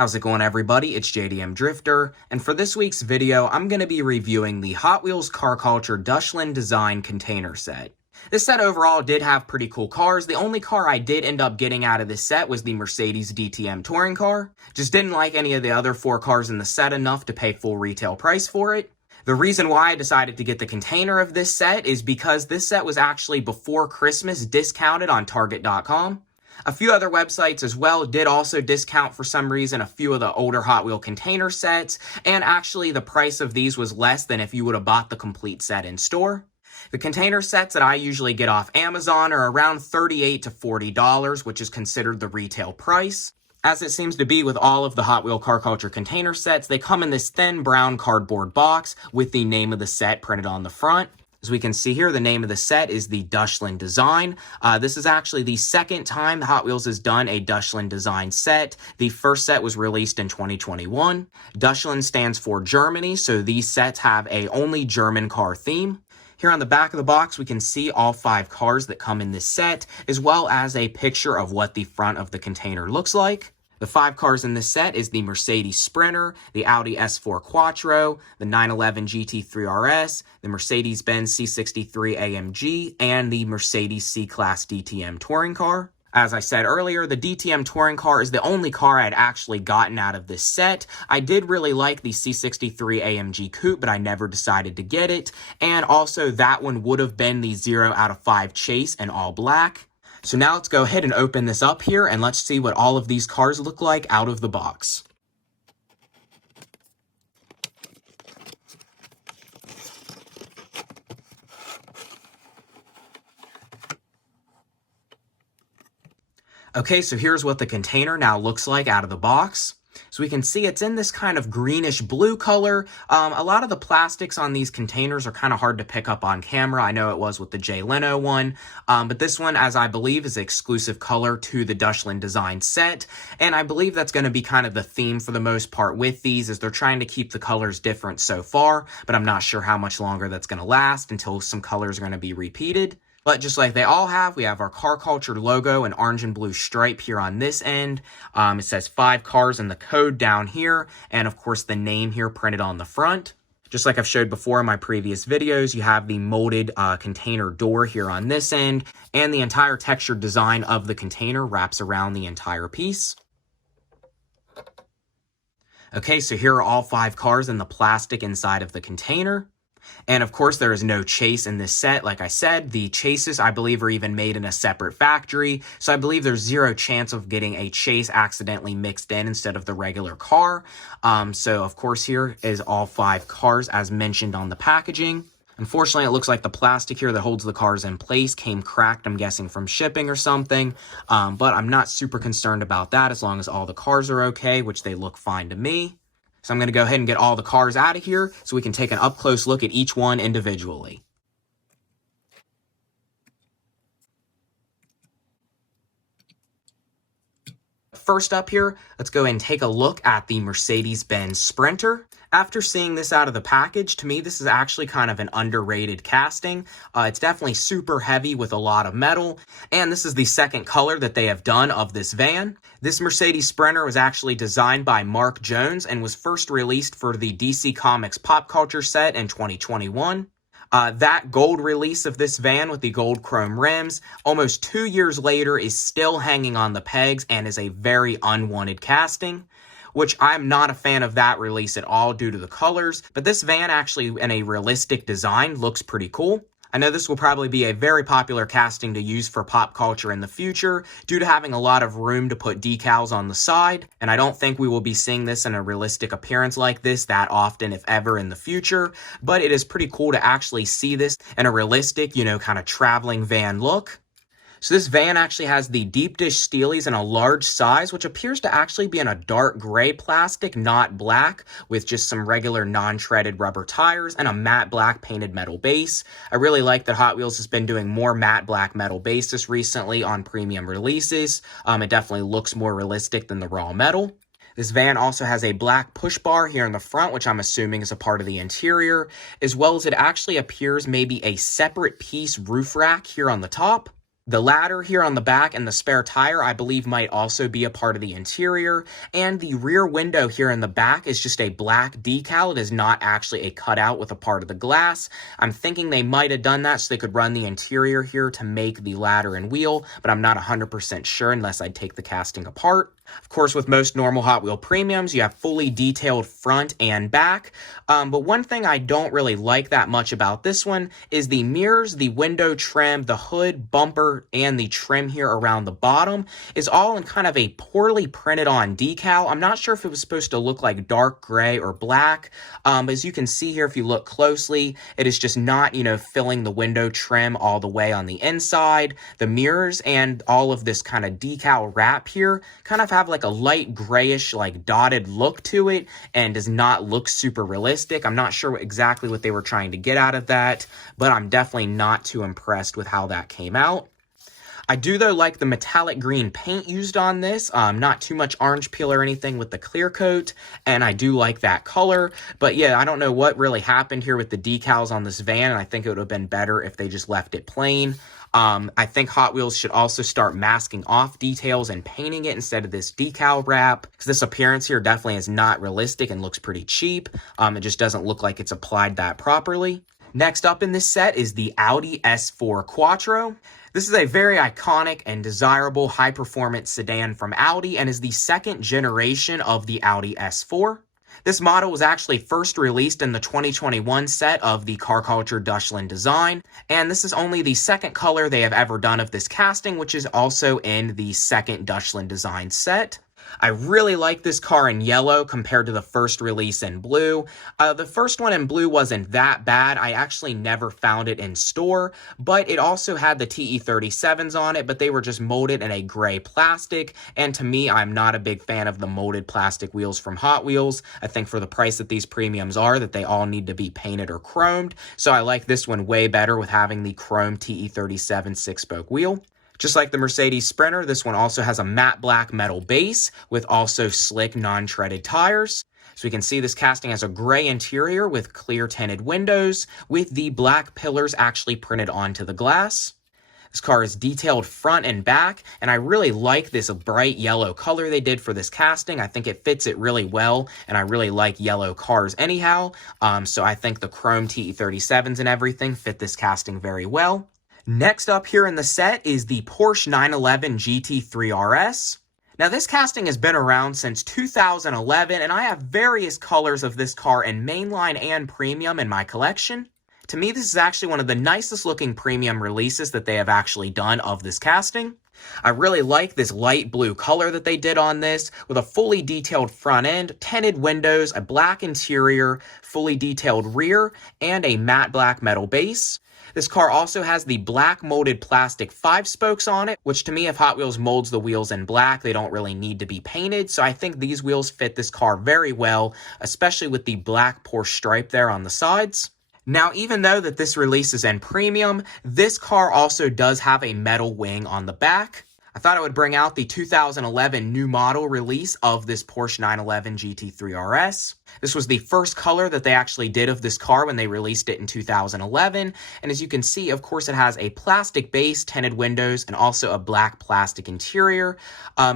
How's it going, everybody? It's JDM Drifter, and for this week's video, I'm going to be reviewing the Hot Wheels Car Culture Deutschland Design Container Set. This set overall did have pretty cool cars. The only car I did end up getting out of this set was the Mercedes DTM touring car. Just didn't like any of the other 4 cars in the set enough to pay full retail price for it. The reason why I decided to get the container of this set is because this set was actually before Christmas discounted on Target.com. A few other websites as well did also discount for some reason a few of the older Hot Wheel container sets, and actually the price of these was less than if you would have bought the complete set in store. The container sets that I usually get off Amazon are around $38 to $40, which is considered the retail price. As it seems to be with all of the Hot Wheel Car Culture container sets, they come in this thin brown cardboard box with the name of the set printed on the front. As we can see here, the name of the set is the Deutschland Design. This is actually the second time Hot Wheels has done a Deutschland Design set. The first set was released in 2021. Deutschland stands for Germany, so these sets have a only German car theme. Here on the back of the box, we can see all 5 cars that come in this set, as well as a picture of what the front of the container looks like. The 5 cars in this set is the Mercedes Sprinter, the Audi S4 Quattro, the 911 GT3 RS, the Mercedes-Benz C63 AMG, and the Mercedes C-Class DTM touring car. As I said earlier, the DTM touring car is the only car I'd actually gotten out of this set. I did really like the C63 AMG Coupe, but I never decided to get it. And also, that one would have been the 0 out of 5 chase in all black. So now let's go ahead and open this up here, and let's see what all of these cars look like out of the box. Okay, so here's what the container now looks like out of the box. So we can see it's in this kind of greenish blue color. A lot of the plastics on these containers are kind of hard to pick up on camera. I know it was with the Jay Leno one, but this one, as I believe, is exclusive color to the Deutschland Design set. And I believe that's going to be kind of the theme for the most part with these, is they're trying to keep the colors different so far, but I'm not sure how much longer that's going to last until some colors are going to be repeated. But just like they all have, we have our Car Culture logo and orange and blue stripe here on this end. It says 5 cars in the code down here, and of course the name here printed on the front. Just like I've showed before in my previous videos, you have the molded container door here on this end, and the entire textured design of the container wraps around the entire piece. Okay, so here are all 5 cars in the plastic inside of the container. And of course, there is no chase in this set. Like I said, the chases, I believe, are even made in a separate factory. So I believe there's 0 chance of getting a chase accidentally mixed in instead of the regular car. So of course, here is all 5 cars as mentioned on the packaging. Unfortunately, it looks like the plastic here that holds the cars in place came cracked, I'm guessing from shipping or something. But I'm not super concerned about that as long as all the cars are okay, which they look fine to me. So I'm going to go ahead and get all the cars out of here so we can take an up-close look at each one individually. First up here, let's go ahead and take a look at the Mercedes-Benz Sprinter. After seeing this out of the package, to me, this is actually kind of an underrated casting. It's definitely super heavy with a lot of metal, and this is the second color that they have done of this van. This Mercedes Sprinter was actually designed by Mark Jones and was first released for the DC Comics Pop Culture set in 2021. That gold release of this van with the gold chrome rims, almost 2 years later, is still hanging on the pegs and is a very unwanted casting, which I'm not a fan of that release at all due to the colors, but this van actually in a realistic design looks pretty cool. I know this will probably be a very popular casting to use for pop culture in the future due to having a lot of room to put decals on the side, and I don't think we will be seeing this in a realistic appearance like this that often, if ever, in the future, but it is pretty cool to actually see this in a realistic, kind of traveling van look. So this van actually has the deep dish steelies in a large size, which appears to actually be in a dark gray plastic, not black, with just some regular non-shredded rubber tires and a matte black painted metal base. I really like that Hot Wheels has been doing more matte black metal bases recently on premium releases. It definitely looks more realistic than the raw metal. This van also has a black push bar here in the front, which I'm assuming is a part of the interior, as well as it actually appears maybe a separate piece roof rack here on the top. The ladder here on the back and the spare tire, I believe, might also be a part of the interior. And the rear window here in the back is just a black decal. It is not actually a cutout with a part of the glass. I'm thinking they might have done that so they could run the interior here to make the ladder and wheel, but I'm not 100% sure unless I'd take the casting apart. Of course, with most normal Hot Wheel premiums, you have fully detailed front and back. But one thing I don't really like that much about this one is the mirrors, the window trim, the hood, bumper, and the trim here around the bottom is all in kind of a poorly printed on decal. I'm not sure if it was supposed to look like dark gray or black. As you can see here, if you look closely, it is just not, filling the window trim all the way on the inside. The mirrors and all of this kind of decal wrap here kind of have like a light grayish, like dotted look to it and does not look super realistic. I'm not sure exactly what they were trying to get out of that, but I'm definitely not too impressed with how that came out. I do, though, like the metallic green paint used on this. Not too much orange peel or anything with the clear coat, and I do like that color. But yeah, I don't know what really happened here with the decals on this van, and I think it would have been better if they just left it plain. I think Hot Wheels should also start masking off details and painting it instead of this decal wrap, because this appearance here definitely is not realistic and looks pretty cheap. It just doesn't look like it's applied that properly. Next up in this set is the Audi S4 Quattro. This is a very iconic and desirable high-performance sedan from Audi and is the second generation of the Audi S4. This model was actually first released in the 2021 set of the Car Culture Deutschland design, and this is only the second color they have ever done of this casting, which is also in the second Deutschland design set. I really like this car in yellow compared to the first release in blue. The first one in blue wasn't that bad. I actually never found it in store, but it also had the TE37s on it, but they were just molded in a gray plastic, and to me, I'm not a big fan of the molded plastic wheels from Hot Wheels. I think for the price that these premiums are, that they all need to be painted or chromed, so I like this one way better with having the chrome TE37 six-spoke wheel. Just like the Mercedes Sprinter, this one also has a matte black metal base with also slick non-treaded tires. So we can see this casting has a gray interior with clear tinted windows with the black pillars actually printed onto the glass. This car is detailed front and back, and I really like this bright yellow color they did for this casting. I think it fits it really well, and I really like yellow cars anyhow. So I think the chrome TE37s and everything fit this casting very well. Next up here in the set is the Porsche 911 GT3 RS. Now this casting has been around since 2011 and I have various colors of this car in mainline and premium in my collection. To me, this is actually one of the nicest looking premium releases that they have actually done of this casting. I really like this light blue color that they did on this with a fully detailed front end, tinted windows, a black interior, fully detailed rear, and a matte black metal base. This car also has the black molded plastic 5 spokes on it, which to me, if Hot Wheels molds the wheels in black, they don't really need to be painted. So I think these wheels fit this car very well, especially with the black Porsche stripe there on the sides. Now, even though that this release is in premium, this car also does have a metal wing on the back. I thought I would bring out the 2011 new model release of this Porsche 911 GT3 RS. This was the first color that they actually did of this car when they released it in 2011. And as you can see, of course, it has a plastic base, tinted windows, and also a black plastic interior.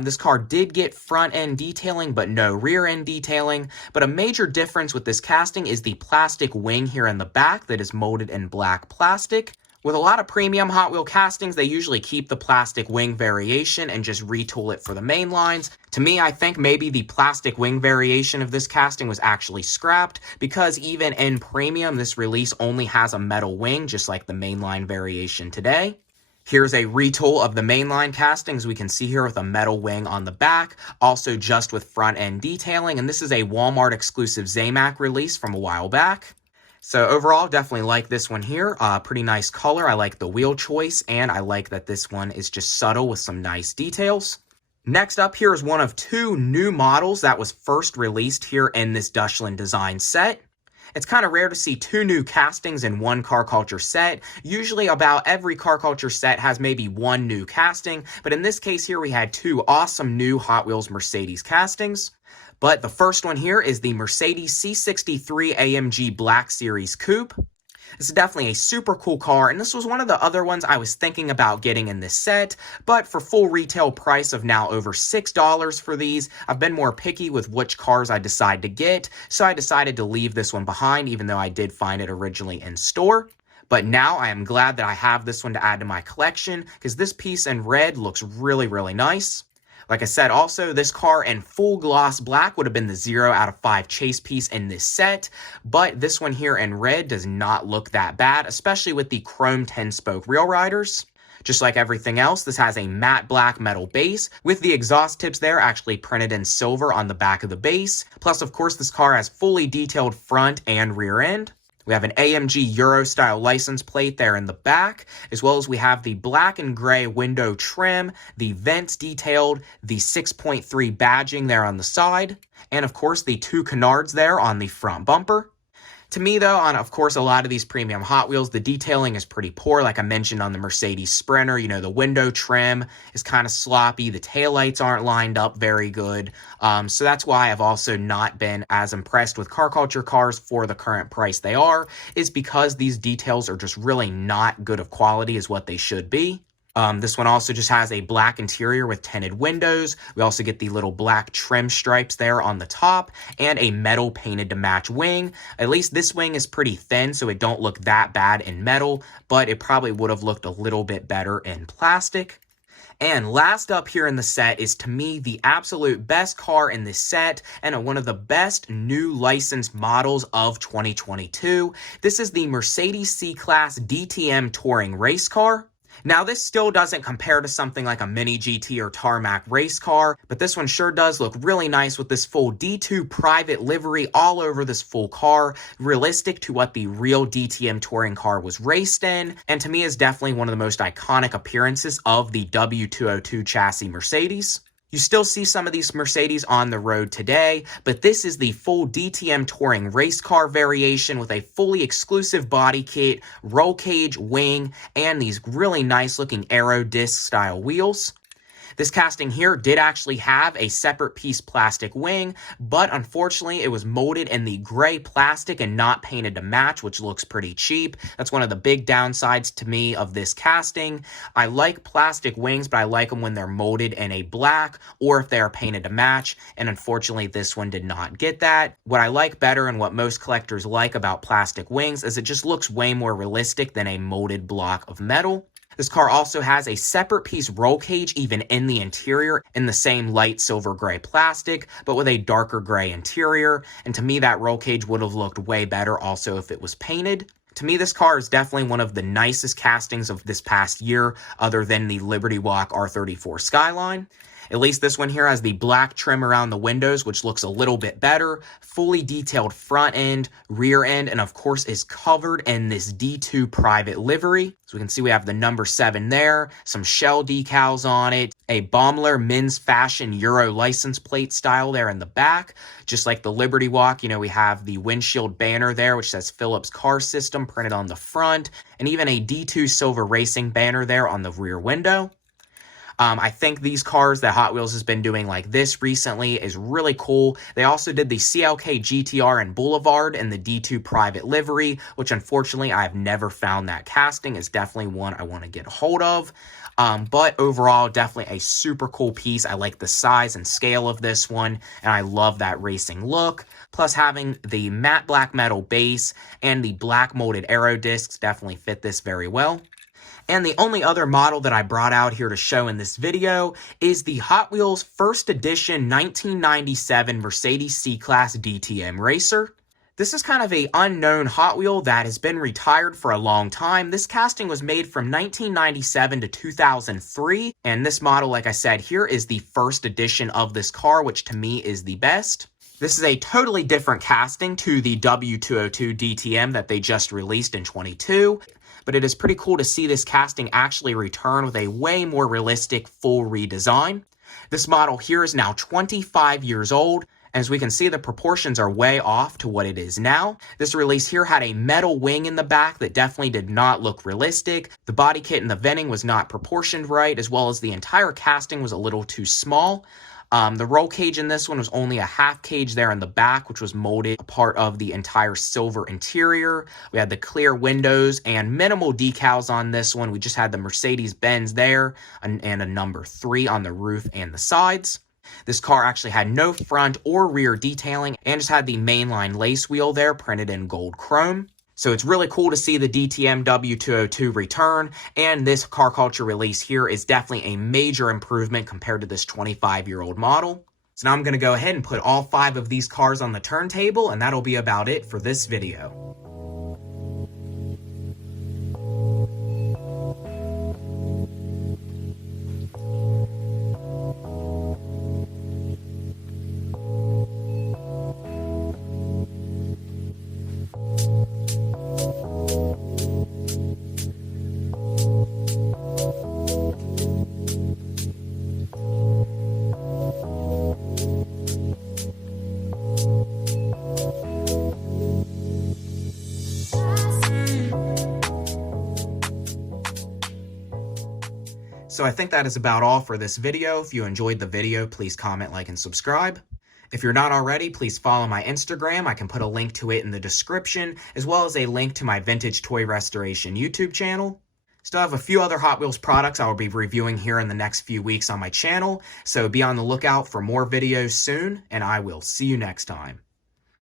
This car did get front end detailing, but no rear end detailing. But a major difference with this casting is the plastic wing here in the back that is molded in black plastic. With a lot of premium Hot Wheel castings, they usually keep the plastic wing variation and just retool it for the main lines. To me, I think maybe the plastic wing variation of this casting was actually scrapped because even in premium, this release only has a metal wing, just like the mainline variation today. Here's a retool of the mainline castings we can see here with a metal wing on the back, also just with front end detailing, and this is a Walmart exclusive Zamac release from a while back. So overall, definitely like this one here. Pretty nice color. I like the wheel choice, and I like that this one is just subtle with some nice details. Next up here is one of 2 new models that was first released here in this Deutschland design set. It's kind of rare to see 2 new castings in one Car Culture set. Usually about every Car Culture set has maybe 1 new casting, but in this case here we had 2 awesome new Hot Wheels Mercedes castings. But the first one here is the Mercedes C63 AMG Black Series Coupe. This is definitely a super cool car, and this was one of the other ones I was thinking about getting in this set, but for full retail price of now over $6 for these, I've been more picky with which cars I decide to get, so I decided to leave this one behind, even though I did find it originally in store. But now I am glad that I have this one to add to my collection, because this piece in red looks really, really nice. Like I said, also, this car in full gloss black would have been the 0 out of 5 chase piece in this set, but this one here in red does not look that bad, especially with the chrome 10-spoke rail riders. Just like everything else, this has a matte black metal base, with the exhaust tips there actually printed in silver on the back of the base. Plus, of course, this car has fully detailed front and rear end. We have an AMG Euro style license plate there in the back, as well as we have the black and gray window trim, the vents detailed, the 6.3 badging there on the side, and of course the 2 canards there on the front bumper. To me, though, on, of course, a lot of these premium Hot Wheels, the detailing is pretty poor. Like I mentioned on the Mercedes Sprinter, you know, the window trim is kind of sloppy. The taillights aren't lined up very good. So that's why I've also not been as impressed with car culture cars for the current price they are, is because these details are just really not good of quality as what they should be. This one also just has a black interior with tinted windows. We also get the little black trim stripes there on the top and a metal painted to match wing. At least this wing is pretty thin, so it don't look that bad in metal, but it probably would have looked a little bit better in plastic. And last up here in the set is, to me, the absolute best car in this set and one of the best new licensed models of 2022. This is the Mercedes C-Class DTM Touring Race Car. Now, this still doesn't compare to something like a Mini GT or Tarmac race car, but this one sure does look really nice with this full D2 private livery all over this full car, realistic to what the real DTM touring car was raced in, and to me is definitely one of the most iconic appearances of the W202 chassis Mercedes. You still see some of these Mercedes on the road today, but this is the full DTM Touring race car variation with a fully exclusive body kit, roll cage, wing, and these really nice looking aero disc style wheels. This casting here did actually have a separate piece plastic wing, but unfortunately it was molded in the gray plastic and not painted to match, which looks pretty cheap. That's one of the big downsides to me of this casting. I like plastic wings, but I like them when they're molded in a black or if they are painted to match, and unfortunately this one did not get that. What I like better and what most collectors like about plastic wings is it just looks way more realistic than a molded block of metal. This car also has a separate piece roll cage even in the interior in the same light silver gray plastic, but with a darker gray interior. And to me, that roll cage would have looked way better also if it was painted. To me, this car is definitely one of the nicest castings of this past year, other than the Liberty Walk R34 Skyline. At least this one here has the black trim around the windows, which looks a little bit better, fully detailed front end, rear end, and of course is covered in this D2 private livery. So we can see we have the number 7 there, some shell decals on it, a Baumler men's fashion Euro license plate style there in the back. Just like the Liberty Walk, you know, we have the windshield banner there, which says Phillips Car System printed on the front, and even a D2 silver racing banner there on the rear window. I think these cars that Hot Wheels has been doing like this recently is really cool. They also did the CLK GTR and Boulevard in the D2 private livery, which unfortunately I've never found that casting. Is definitely one I want to get a hold of. But overall, definitely a super cool piece. I like the size and scale of this one, and I love that racing look. Plus, having the matte black metal base and the black molded aero discs definitely fit this very well. And the only other model that I brought out here to show in this video is the Hot Wheels first edition 1997 Mercedes C-Class DTM Racer. This is kind of an unknown Hot Wheel that has been retired for a long time. This casting was made from 1997 to 2003, and this model, like I said, here is the first edition of this car, which to me is the best. This is a totally different casting to the W202 DTM that they just released in 22. But it is pretty cool to see this casting actually return with a way more realistic full redesign. This model here is now 25 years old. As we can see, the proportions are way off to what it is now. This release here had a metal wing in the back that definitely did not look realistic. The body kit and the venting was not proportioned right, as well as the entire casting was a little too small. The roll cage in this one was only a half cage there in the back, which was molded a part of the entire silver interior. We had the clear windows and minimal decals on this one. We just had the Mercedes-Benz there and a number 3 on the roof and the sides. This car actually had no front or rear detailing and just had the mainline lace wheel there printed in gold chrome. So it's really cool to see the DTM W202 return, and this car culture release here is definitely a major improvement compared to this 25-year-old model. So now I'm going to go ahead and put all 5 of these cars on the turntable, and that'll be about it for this video. So I think that is about all for this video. If you enjoyed the video, please comment, like, and subscribe. If you're not already, please follow my Instagram. I can put a link to it in the description, as well as a link to my vintage toy restoration YouTube channel. Still have a few other Hot Wheels products I will be reviewing here in the next few weeks on my channel, so be on the lookout for more videos soon, and I will see you next time.